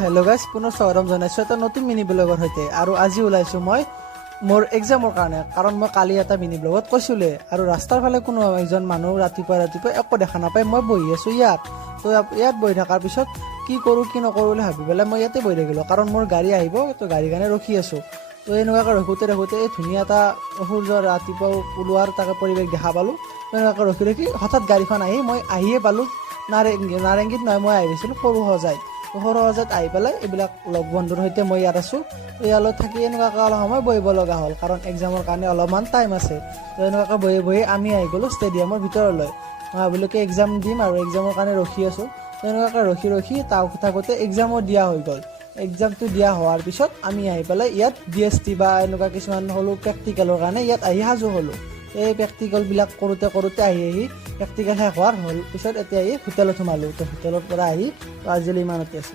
Hello' guys, পুনৰ স্বাগতম জনাইছোঁ এটা নতুন মিনি ব্লগৰ সৈতে। আৰু আজি ওলাইছোঁ মই মোৰ এক্সামৰ কাৰণে, কাৰণ মই কালি এটা মিনি ব্লগত কৈছিলোঁৱে। আৰু ৰাস্তাৰ ফালে কোনো এজন মানুহ ৰাতিপুৱা একো দেখা নাপায়। মই বহি আছোঁ ইয়াত, তো ইয়াত বহি থকাৰ পিছত কি কৰোঁ কি নকৰোঁ বুলি ভাবি পেলাই মই ইয়াতে বহি থাকিলোঁ, কাৰণ মোৰ গাড়ী আহিব, তো গাড়ীৰ কাৰণে ৰখি আছোঁ। তো এনেকুৱাকৈ ৰখোঁতে এই ধুনীয়া এটা সূৰ্যৰ ৰাতিপুৱা ওলোৱাৰ তাকে পৰিৱেশ দেখা পালোঁ। তো এনেকুৱাকৈ ৰখি হঠাৎ গাড়ীখন আহি মই আহিয়ে পালোঁ নাৰেংগীত নহয়, মই আহিছিলোঁ সৰু সজাত আহি পেলাই এইবিলাক লগ বন্ধুৰ সৈতে মই ইয়াত আছোঁ। ইয়ালৈ থাকি এনেকুৱাকৈ অলপ সময় বহিব লগা হ'ল, কাৰণ এক্সামৰ কাৰণে অলপমান টাইম আছে। তো এনেকুৱাকৈ বহি আমি আহি গ'লোঁ ষ্টেডিয়ামৰ ভিতৰলৈ। মই ভাবিলোঁ কি এক্সাম দিম আৰু এক্সামৰ কাৰণে ৰখি আছোঁ। তো এনেকুৱাকৈ ৰখি থাকোঁতে এক্সামো দিয়া হৈ গ'ল। এক্সামটো দিয়া হোৱাৰ পিছত আমি আহি পেলাই ইয়াত DST বা এনেকুৱা কিছুমান হ'লোঁ প্ৰেক্টিকেলৰ কাৰণে ইয়াত আহি সাজু হ'লোঁ। এই প্ৰেক্টিকেলবিলাক কৰোঁতে আহি প্ৰেক্টিকেল শেষ হোৱাৰ হ'ল পিছত এতিয়া হোটেলত সোমালোঁ। তো হোটেলৰ পৰা আহি আজিলৈ ইমানতে আছে।